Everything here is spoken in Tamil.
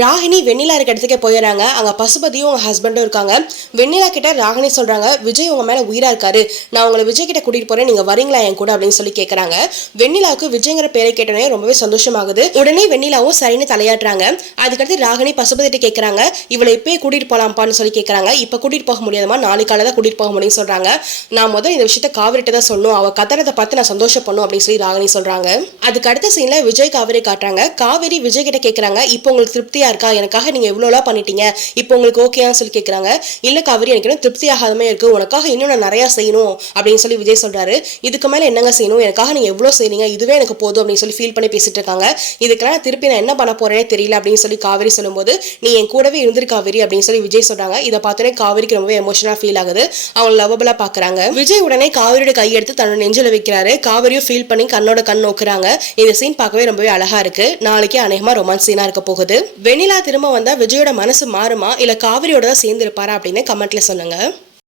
ராகினி வெண்ணிலா இருக்க இடத்துக்கே போயிடுறாங்க. அங்கே பசுபதியும் உங்கள் ஹஸ்பண்டும் இருக்காங்க. வெண்ணிலா கிட்ட ராகினி சொல்கிறாங்க விஜய் உங்கள் மேலே உயிராக இருக்காரு. நான் உங்களை விஜய் கிட்ட கூட்டிகிட்டு போகிறேன் நீங்கள் வரீங்களா என் கூட? அப்படின்னு சொல்லி கேட்குறாங்க வெண்ணிலாவுக்கு விஜய்ங்கிற பேரை கேட்டோடனே ரொம்பவே சந்தோஷமாகுது. உடனே வெண்ணிலாவும் சரின்னு தலையாட்டுறாங்க. அதுக்கடுத்து ராகினி பசுபதிட்டு கேட்குறாங்க இவளை இப்போயே கூட்டிகிட்டு போகலாம்ப்பான்னு சொல்லி கேட்குறாங்க இப்போ கூட்டிகிட்டு போக முடியாதமா நாளைக்கு தான் கூட்டிகிட்டு போக முடியும்னு சொல்கிறாங்க நான் முதல் இந்த விஷயத்த காவிரிட்ட தான் சொல்லணும். அவள் கத்தனத்தை பார்த்து நான் சந்தோஷப்படணும் அப்படின்னு சொல்லி ராகினி சொல்கிறாங்க அதுக்கு அடுத்த சீனில் விஜய் காவிரி காட்டுறாங்க. காவிரி விஜய் கிட்ட கேட்குறாங்க இப்போ உங்களுக்கு திருப்தி திருப்தியா இருக்கா? எனக்காக நீங்க இவ்வளோலாம் பண்ணிட்டீங்க. இப்போ உங்களுக்கு ஓகேன்னு சொல்லி கேட்குறாங்க இல்ல காவிரி எனக்கு இன்னும் திருப்தி ஆகாதமே இருக்கு. உனக்காக இன்னும் நான் நிறையா செய்யணும் அப்படின்னு சொல்லி விஜய் சொல்றாரு. இதுக்கு மேல என்னங்க செய்யணும்? எனக்காக நீங்க எவ்வளோ செய்யறீங்க இதுவே எனக்கு போதும் அப்படின்னு சொல்லி ஃபீல் பண்ணி பேசிட்டு இருக்காங்க. இதுக்கெல்லாம் திருப்பி நான் என்ன பண்ண போறேனே தெரியல அப்படின்னு சொல்லி காவிரி சொல்லும்போது நீ என் கூடவே இருந்திரு காவிரி அப்படின்னு சொல்லி விஜய் சொல்றாங்க. இதை பார்த்தோன்னே காவிரிக்கு ரொம்பவே எமோஷனா ஃபீல் ஆகுது. அவங்க லவபலா பாக்குறாங்க. விஜய் உடனே காவிரியோட கையெடுத்து தன்னோட நெஞ்சில வைக்கிறாரு. காவிரியும் ஃபீல் பண்ணி கண்ணோட கண் நோக்குறாங்க. இந்த சீன் பார்க்கவே ரொம்பவே அழகா இருக்கு. நாளைக்கு அநேகமா ரொமான்ஸ் சீனா இருக்க போகுது. வெண்ணிலா திரும்ப வந்தால் விஜயோட மனசு மாறுமா? இல்லை காவிரியோட தான் சேர்ந்துருப்பாரா அப்படின்னு கமெண்ட்ல சொல்லுங்கள்